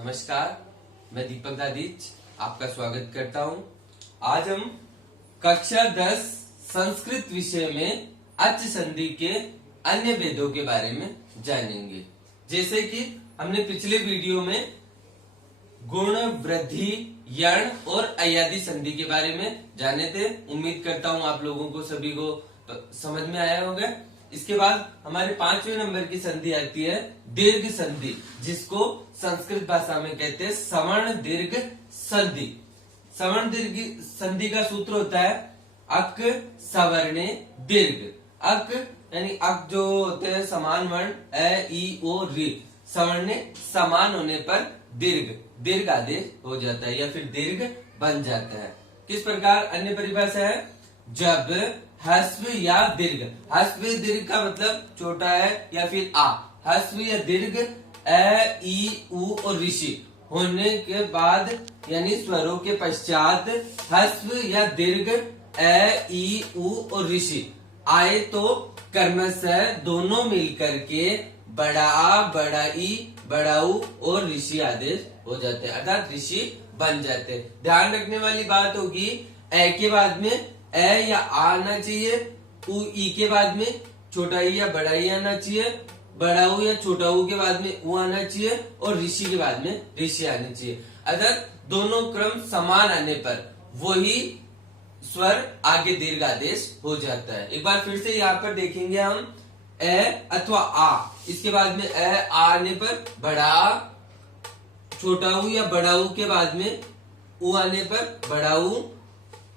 नमस्कार, मैं दीपक दादीच आपका स्वागत करता हूं। आज हम कक्षा 10 संस्कृत विषय में अच संधि के अन्य भेदों के बारे में जानेंगे। जैसे कि हमने पिछले वीडियो में गुण, वृद्धि, यण और अयादि संधि के बारे में जाने थे। उम्मीद करता हूं आप लोगों को सभी को समझ में आया होगा। इसके बाद हमारे 5वें नंबर की संधि आती है दीर्घ संधि, जिसको संस्कृत भाषा में कहते हैं सवर्ण दीर्घ संधि। सवर्ण दीर्घ संधि का सूत्र होता है अक सवर्णे दीर्घ। अक यानी अक जो होते हैं समान वर्ण ए ई ओ री, सवर्ण समान होने पर दीर्घ आदेश हो जाता है या फिर दीर्घ बन जाता है। किस प्रकार अन्य परिभाषा है, जब ह्रस्व या दीर्घ, ह्रस्व दीर्घ का मतलब छोटा है या फिर आ, ह्रस्व या दीर्घ ए ई उ और ऋषि होने के बाद यानी स्वरों के पश्चात ह्रस्व या दीर्घ ए ई उ और ऋषि आए तो कर्मशः दोनों मिलकर के बड़ा आ, बड़ा ई, बड़ाऊ और ऋषि आदेश हो जाते हैं, अर्थात ऋषि बन जाते हैं। ध्यान रखने वाली बात होगी ए के बाद में ए या आ आना चाहिए, उ ई के बाद में छोटा ई या बड़ा ई आना चाहिए, बड़ा ऊ या छोटा ऊ के बाद में उ आना चाहिए और ऋषि के बाद में ऋषि आना चाहिए। अगर दोनों क्रम समान आने पर वही स्वर आगे दीर्घ आदेश हो जाता है। एक बार फिर से यहाँ पर देखेंगे हम ए अथवा आ, इसके बाद में ए आ आने पर बड़ा, छोटा ऊ या बड़ा ऊ के बाद में उ आने पर बड़ा ऊ,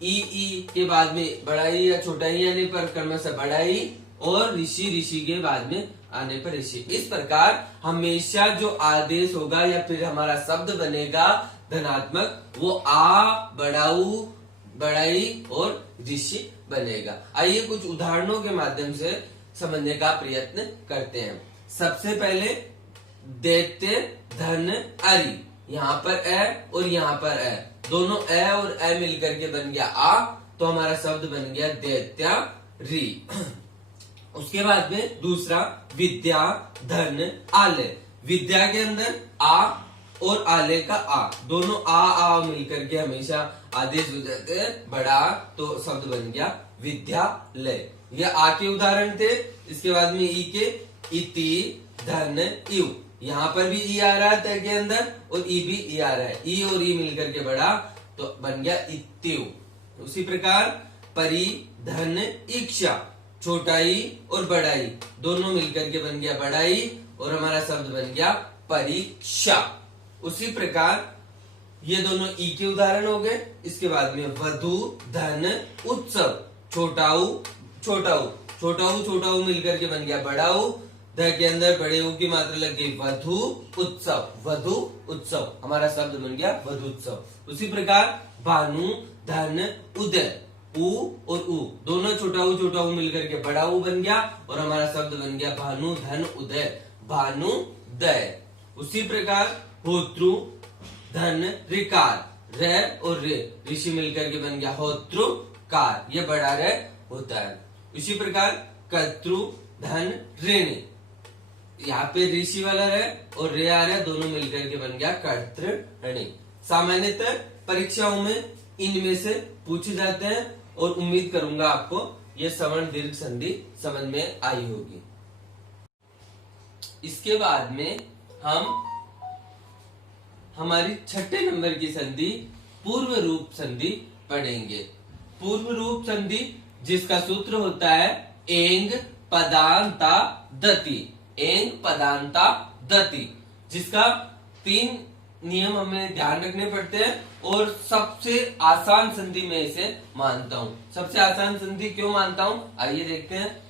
ई के बाद में बड़ा ई या छोटा ई आने पर क्रमशः बड़ा ई और ऋषि के बाद में आने पर ऋषि। इस प्रकार हमेशा जो आदेश होगा या फिर हमारा शब्द बनेगा धनात्मक, वो आ, बड़ाऊ, बड़ाई और ऋषि बनेगा। आइए कुछ उदाहरणों के माध्यम से समझने का प्रयत्न करते हैं। सबसे पहले दैत्य, धन, अरि, यहाँ पर ए और यहाँ पर ए, दोनों ए और ए मिलकर के बन गया आ, तो हमारा शब्द बन गया दैत्या री। उसके बाद में दूसरा विद्या, धन, आलय। विद्या के अंदर आ और आलय का आ, दोनों आ मिलकर के हमेशा आदेश हो जाते हैं बड़ा, तो शब्द बन गया विद्यालय। ये आ के उदाहरण थे। इसके बाद में ई के इति, धन, इव, यहाँ पर भी ई आ रहा है त के अंदर और ई भी ई आ रहा है, ई और ई मिलकर के बड़ा, तो बन गया इत्यु। उसी प्रकार परि, धन, इक्षा, छोटा ई और बड़ा ई दोनों मिलकर के बन गया बड़ा ई और हमारा शब्द बन गया परीक्षा। उसी प्रकार ये दोनों ई के उदाहरण हो गए। इसके बाद में वधु, धन, उत्सव, छोटा ऊ मिलकर के बन गया बड़ा ऊ, ध के अंदर बड़े ऊ की मात्रा लग गई वधु उत्सव, हमारा शब्द बन गया वधु उत्सव। उसी प्रकार भानु, धन, उदय, ऊ और ऊ दोनों छोटा ऊ मिलकर के बड़ा ऊ बन गया और हमारा शब्द बन गया भानु, धन, उदय, भानुदय। उसी प्रकार होत्रु, धन, ऋकार, रे और रे, ऋषि मिलकर के बन गया होत्रुकार, ये बड़ा रे होता है। उसी प्रकार कर्तृ, धन, ऋणी, यहाँ पे ऋषि वाला है और रे आ रहा है, दोनों मिलकर के बन गया कर्तृणी। सामान्यतः परीक्षाओं में इनमें से पूछे जाते हैं और उम्मीद करूंगा आपको ये सवर्ण दीर्घ संधि समझ में आई होगी। इसके बाद में हम हमारी 6ठे नंबर की संधि पूर्व रूप संधि पढ़ेंगे। पूर्व रूप संधि जिसका सूत्र होता है एंग पदांता दति, एंग पदांता दति, जिसका 3 नियम हमें ध्यान रखने पड़ते हैं और सबसे आसान संधि में इसे मानता हूं। सबसे आसान संधि क्यों मानता हूं, आइए देखते हैं।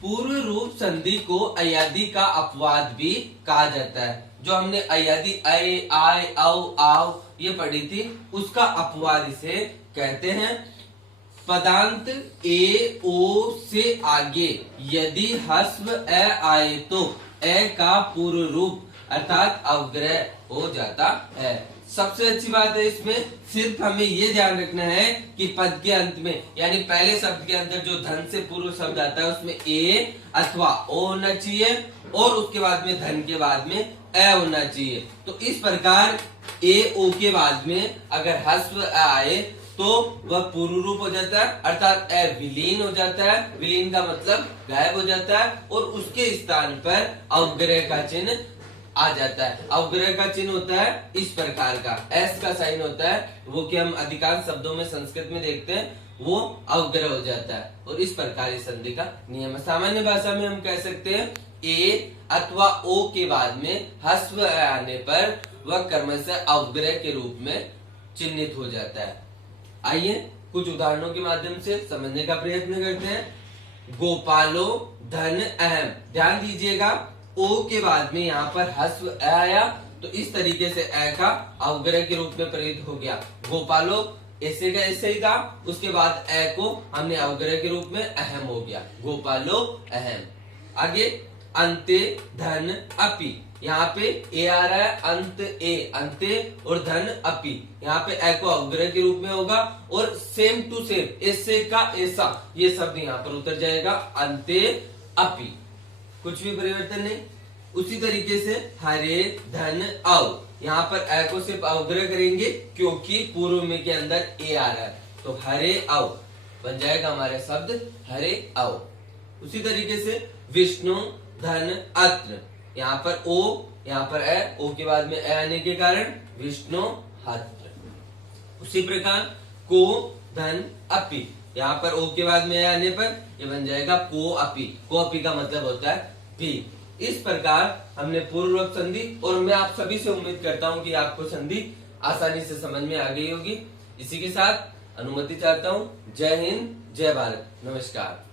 पूर्व रूप संधि को अयादि का अपवाद भी कहा जाता है। जो हमने अयादि ऐ, आय, औ, आव ये पढ़ी थी, उसका अपवाद इसे कहते हैं। पदांत ए ओ से आगे यदि ह्रस्व ए आए तो ए का पूर्व रूप अर्थात अवग्रह हो जाता है। सबसे अच्छी बात है इसमें, सिर्फ हमें ये ध्यान रखना है कि पद के अंत में यानी पहले शब्द के अंदर जो धन से पूर्व शब्द आता है उसमें ए अथवा ओ होना चाहिए और उसके बाद में धन के बाद में ए होना चाहिए। तो इस प्रकार ए ओ के बाद में अगर ह्रस्व अ आए तो वह पूर्व रूप हो जाता है, अर्थात ए विलीन हो जाता है। विलीन का मतलब गायब हो जाता है और उसके स्थान पर अवग्रह का चिन्ह आ जाता है। अवग्रह का चिन्ह होता है इस प्रकार का, एस का साइन होता है, वो कि हम अधिकांश शब्दों में संस्कृत में देखते हैं, वो अवग्रह हो जाता है और इस प्रकार इस संधि का नियम है। सामान्य भाषा में हम कह सकते हैं ए अथवा ओ के बाद में ह्रस्व आने पर वह क्रमशः अवग्रह के रूप में चिन्हित हो जाता है। आइए कुछ उदाहरणों के माध्यम से समझने का प्रयत्न करते हैं। गोपालो धन अहम, ध्यान दीजिएगा ओ के बाद में यहाँ पर ह्रस्व अ आया तो इस तरीके से अ का अवग्रह के रूप में प्रयुक्त हो गया। गोपालो ऐसे का ऐसे ही था, उसके बाद अ को हमने अवग्रह के रूप में अहम हो गया, गोपालो अहम। आगे अंते धन अपि, यहाँ पे ए आ रहा है, अंत ए अंते और धन अपि, यहाँ पे ए को अवग्रह के रूप में होगा और सेम टू सेम ऐसे का ऐसा ये शब्द यहाँ पर उतर जाएगा, अंते अपि, कुछ भी परिवर्तन नहीं। उसी तरीके से हरे धन अव, यहाँ पर ए को सिर्फ अवग्रह करेंगे क्योंकि पूर्व में के अंदर ए आ रहा है, तो हरे अव बन जाएगा हमारे शब्द हरे अव। उसी तरीके से विष्णु धन अत्र, यहाँ पर ओ यहाँ पर ए, ओ के बाद में ए आने के कारण विष्णु हत्र। उसी प्रकार को धन अपि, यहाँ पर ओ के बाद में ए आने पर ये बन जाएगा को अपि। को अपि का मतलब होता है भी। इस प्रकार हमने पूर्ववत संधि, और मैं आप सभी से उम्मीद करता हूँ कि आपको संधि आसानी से समझ में आ गई होगी। इसी के साथ अनुमति चाहता हूँ। जय हिंद, जय भारत, नमस्कार।